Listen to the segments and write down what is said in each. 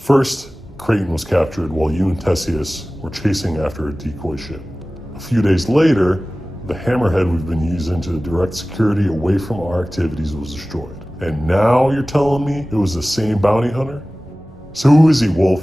First, Creighton was captured while you and Theseus were chasing after a decoy ship. A few days later, the hammerhead we've been using to direct security away from our activities was destroyed. And now you're telling me it was the same bounty hunter? So who is he, Wolf?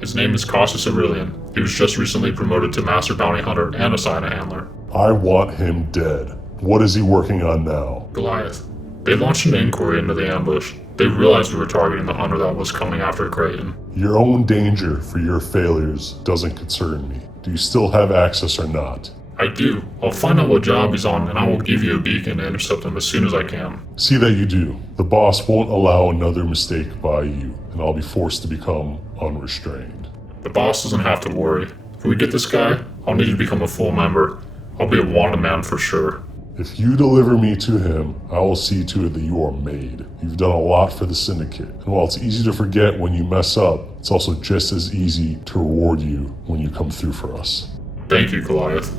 His name is Cossus Aurelian. He was just recently promoted to Master Bounty Hunter and assigned a handler. I want him dead. What is he working on now? Goliath. They launched an inquiry into the ambush. They realized we were targeting the hunter that was coming after Creighton. Your own danger for your failures doesn't concern me. Do you still have access or not? I do. I'll find out what job he's on and I will give you a beacon to intercept him as soon as I can. See that you do. The boss won't allow another mistake by you, and I'll be forced to become unrestrained. The boss doesn't have to worry. If we get this guy, I'll need you to become a full member. I'll be a wanted man for sure. If you deliver me to him, I will see to it that you are made. You've done a lot for the Syndicate, and while it's easy to forget when you mess up, it's also just as easy to reward you when you come through for us. Thank you, Goliath.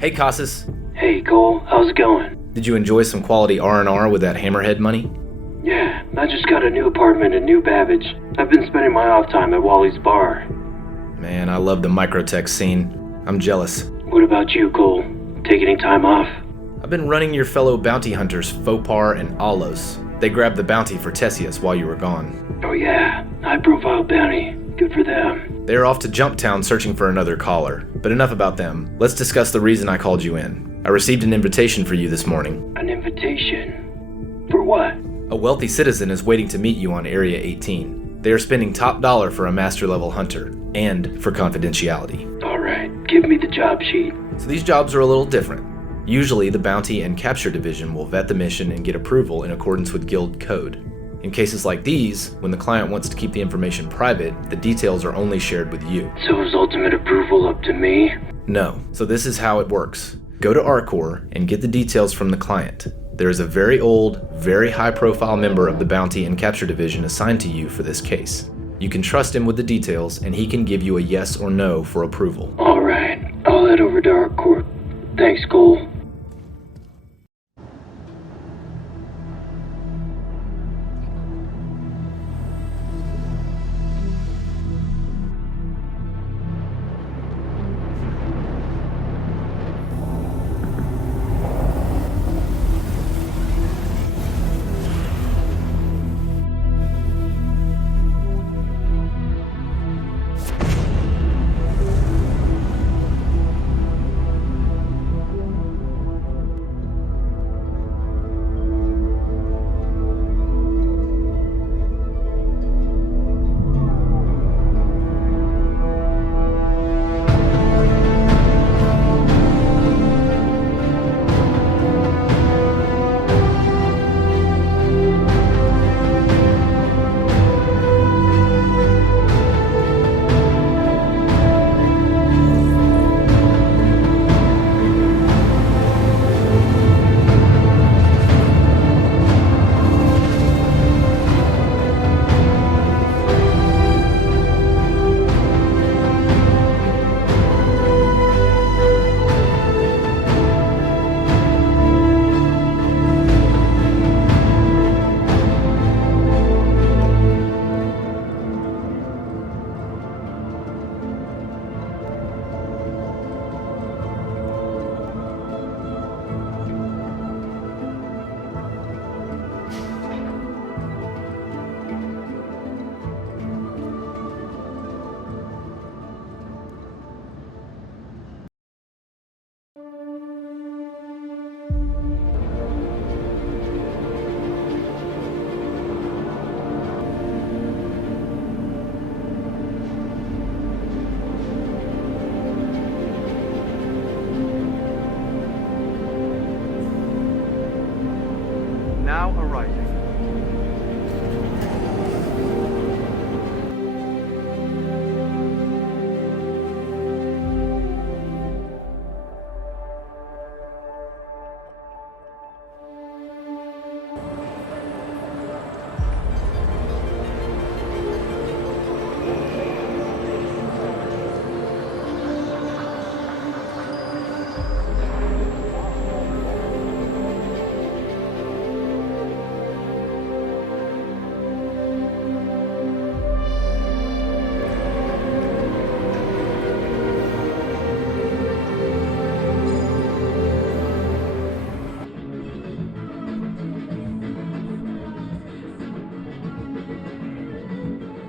Hey, Cossus. Hey, Cole. How's it going? Did you enjoy some quality R&R with that hammerhead money? Yeah, I just got a new apartment in New Babbage. I've been spending my off time at Wally's bar. Man, I love the microtech scene. I'm jealous. What about you, Cole? Take any time off? I've been running your fellow bounty hunters Fopar and Alos. They grabbed the bounty for Theseus while you were gone. Oh yeah, high-profile bounty. Good for them. They're off to Jumptown searching for another caller. But enough about them. Let's discuss the reason I called you in. I received an invitation for you this morning. An invitation? For what? A wealthy citizen is waiting to meet you on Area 18. They are spending top dollar for a master-level hunter, and for confidentiality. Alright, give me the job sheet. So these jobs are a little different. Usually, the Bounty and Capture Division will vet the mission and get approval in accordance with Guild Code. In cases like these, when the client wants to keep the information private, the details are only shared with you. So is ultimate approval up to me? No. So this is how it works. Go to Arcor and get the details from the client. There is a very old, very high-profile member of the Bounty and Capture Division assigned to you for this case. You can trust him with the details, and he can give you a yes or no for approval. Alright, I'll head over to Arcor. Thanks, Cole.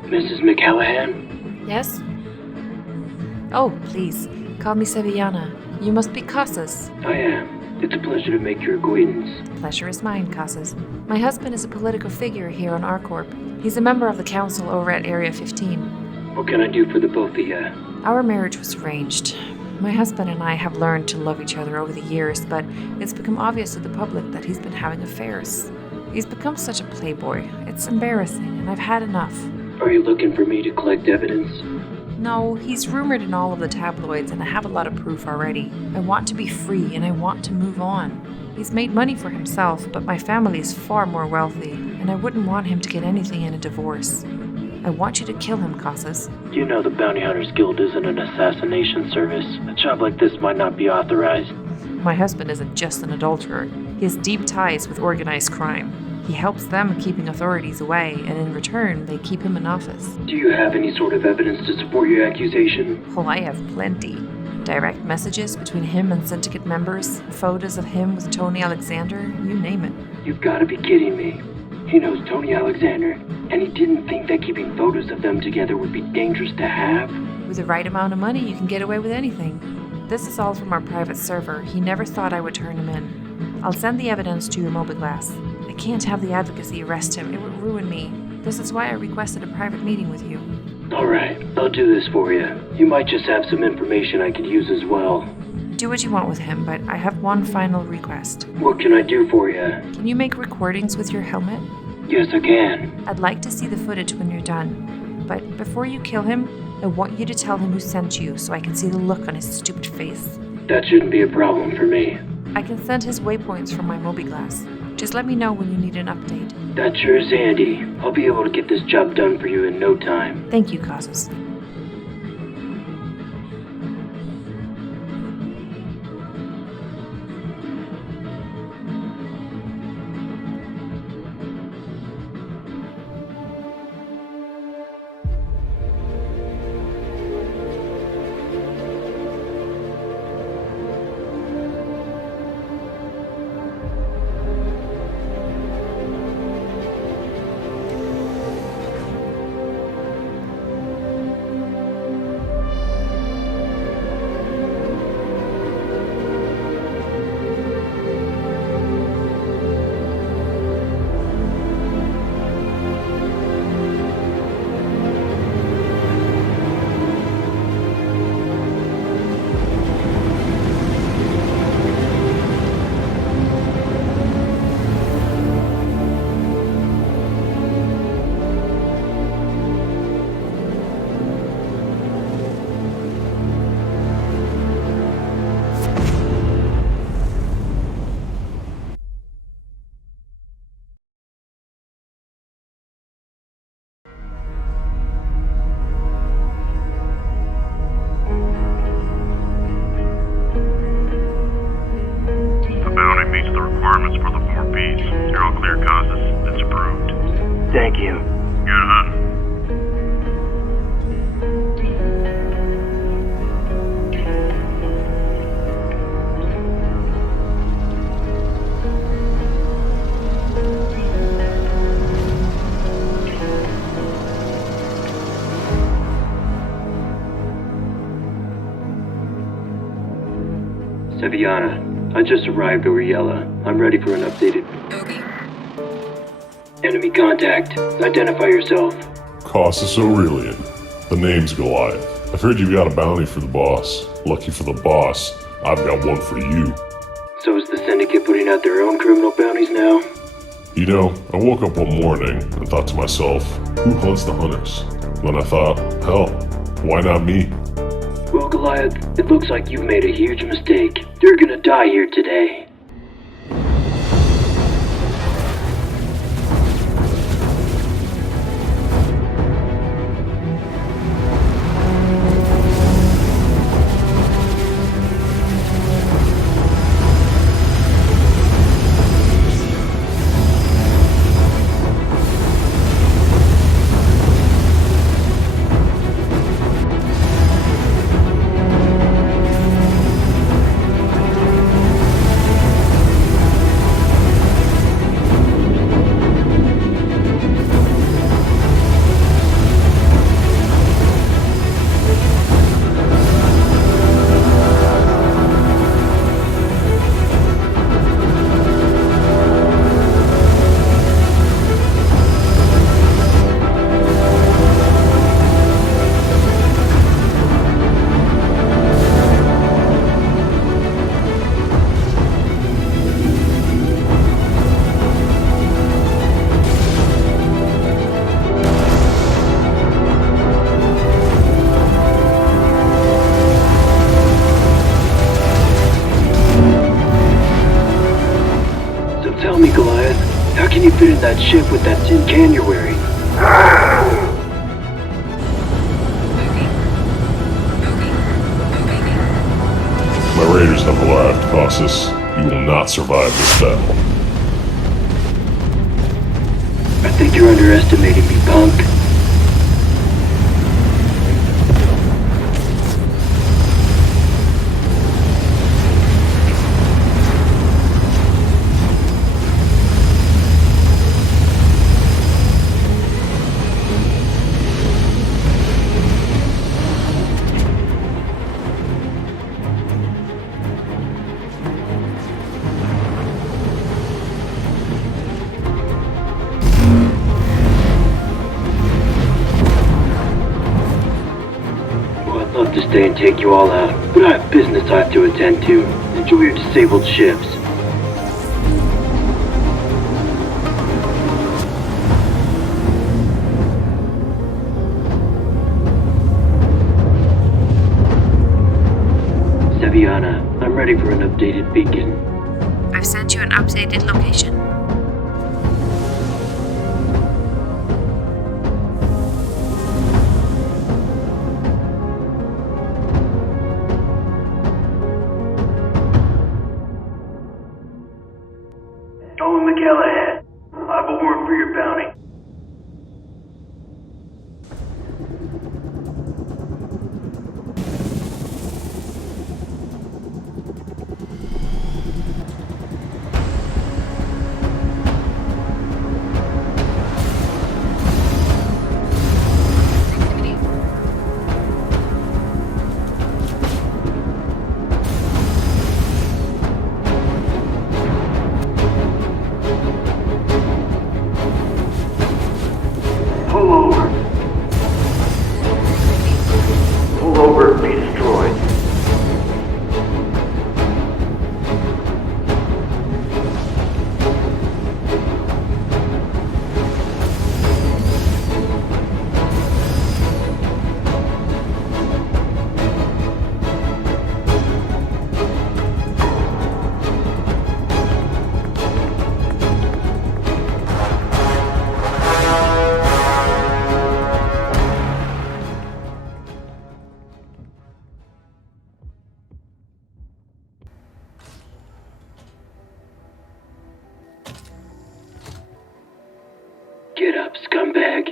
Mrs. McCallahan? Yes? Oh, please, call me Sevillana. You must be Cossus. I am. It's a pleasure to make your acquaintance. The pleasure is mine, Cossus. My husband is a political figure here on ArCorp. He's a member of the council over at Area 15. What can I do for the both of you? Our marriage was arranged. My husband and I have learned to love each other over the years, but it's become obvious to the public that he's been having affairs. He's become such a playboy. It's embarrassing, and I've had enough. Are you looking for me to collect evidence? No, he's rumored in all of the tabloids, and I have a lot of proof already. I want to be free, and I want to move on. He's made money for himself, but my family is far more wealthy, and I wouldn't want him to get anything in a divorce. I want you to kill him, Cossus. You know the Bounty Hunters Guild isn't an assassination service. A job like this might not be authorized. My husband isn't just an adulterer. He has deep ties with organized crime. He helps them keeping authorities away, and in return, they keep him in office. Do you have any sort of evidence to support your accusation? Oh, I have plenty. Direct messages between him and syndicate members, photos of him with Tony Alexander, you name it. You've got to be kidding me. He knows Tony Alexander, and he didn't think that keeping photos of them together would be dangerous to have? With the right amount of money, you can get away with anything. This is all from our private server. He never thought I would turn him in. I'll send the evidence to your mobiGlass. I can't have the advocacy arrest him. It would ruin me. This is why I requested a private meeting with you. Alright, I'll do this for you. You might just have some information I could use as well. Do what you want with him, but I have one final request. What can I do for you? Can you make recordings with your helmet? Yes, I can. I'd like to see the footage when you're done. But before you kill him, I want you to tell him who sent you so I can see the look on his stupid face. That shouldn't be a problem for me. I can send his waypoints from my mobiGlass. Just let me know when you need an update. That sure is handy. I'll be able to get this job done for you in no time. Thank you, Cossus. You're all clear, Cossus. It's approved. Thank you. Good, huh? Sevillana, I just arrived over Yella. I'm ready for an updated... Enemy contact. Identify yourself. Cossus Aurelian. The name's Goliath. I've heard you've got a bounty for the boss. Lucky for the boss, I've got one for you. So is the Syndicate putting out their own criminal bounties now? You know, I woke up one morning and thought to myself, who hunts the hunters? Then I thought, hell, why not me? Well, Goliath, it looks like you've made a huge mistake. You're gonna die here today. ship with that tin can you're wearing. My raiders have arrived, Cossus. You will not survive this battle. I think you're underestimating me, punk. I'd love to stay and take you all out, but I have business I have to attend to. Enjoy your disabled ships. Saviana, I'm ready for an updated beacon. I've sent you an updated location. Owen McCallahan, I have a warrant for your bounty. Pull over. Pull over and be destroyed. Get up, scumbag.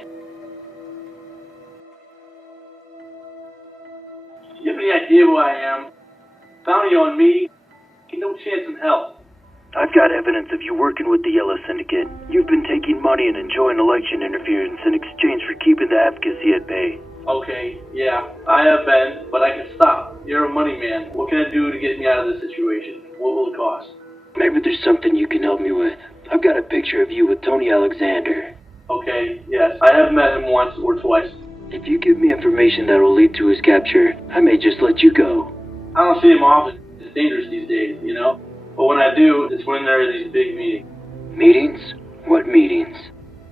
You have any idea who I am? Bounty on me? Ain't no chance in hell. I've got evidence of you working with the Yellow Syndicate. You've been taking money and enjoying election interference in exchange for keeping the advocacy at bay. Okay, yeah, I have been, but I can stop. You're a money man. What can I do to get me out of this situation? What will it cost? Maybe there's something you can help me with. I've got a picture of you with Tony Alexander. Okay, yes, I have met him once or twice. If you give me information that will lead to his capture, I may just let you go. I don't see him often. It's dangerous these days, you know? But when I do, it's when there are these big meetings. Meetings? What meetings?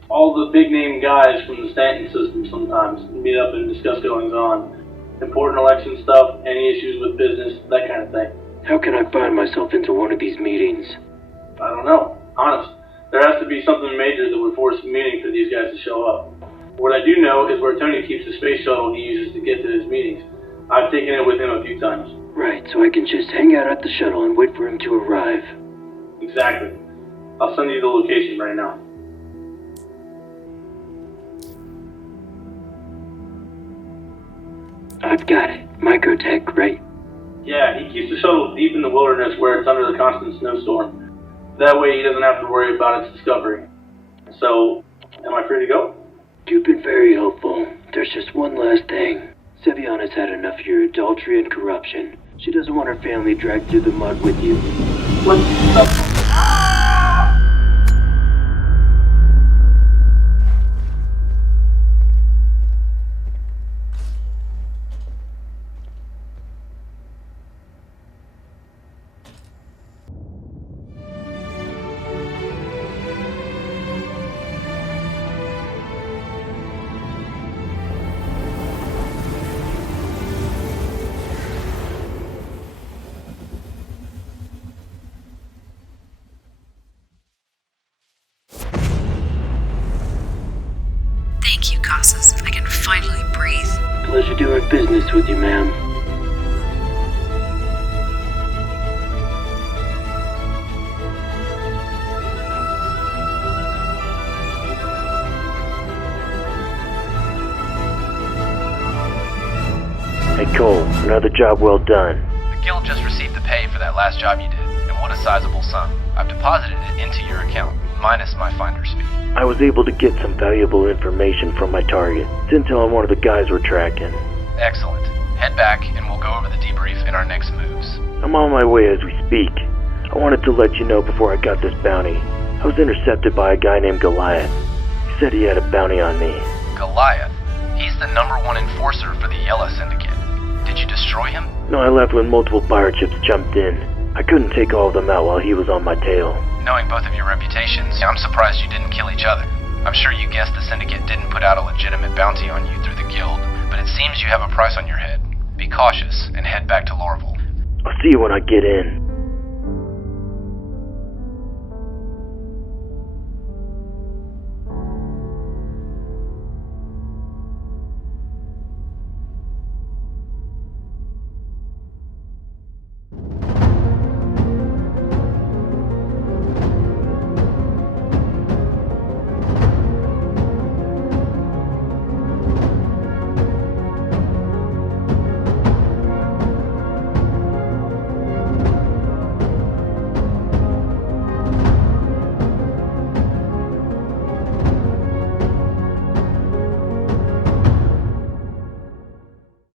All the big name guys from the Stanton system sometimes meet up and discuss goings on. Important election stuff, any issues with business, that kind of thing. How can I find myself into one of these meetings? I don't know. Honest. There has to be something major that would force a meeting for these guys to show up. What I do know is where Tony keeps the space shuttle he uses to get to his meetings. I've taken it with him a few times. Right, so I can just hang out at the shuttle and wait for him to arrive. Exactly. I'll send you the location right now. I've got it. Microtech, right? Yeah, he keeps the shuttle deep in the wilderness where it's under the constant snowstorm. That way he doesn't have to worry about its discovery. So, am I free to go? You've been very helpful. There's just one last thing. Seviana's had enough of your adultery and corruption. She doesn't want her family dragged through the mud with you. What the... means I can finally breathe. Pleasure doing business with you, ma'am. Hey Cole, another job well done. The guild just received the pay for that last job you did, and what a sizable sum. I've deposited it into your account, minus my finder's fee. I was able to get some valuable information from my target. It's intel on one of the guys we're tracking. Excellent. Head back, and we'll go over the debrief in our next moves. I'm on my way as we speak. I wanted to let you know before I got this bounty. I was intercepted by a guy named Goliath. He said he had a bounty on me. Goliath? He's the #1 enforcer for the Yellow Syndicate. Did you destroy him? No, I left when multiple fire chips jumped in. I couldn't take all of them out while he was on my tail. Knowing both of your reputations, I'm surprised you didn't kill each other. I'm sure you guessed the Syndicate didn't put out a legitimate bounty on you through the guild, but it seems you have a price on your head. Be cautious and head back to Lorville. I'll see you when I get in.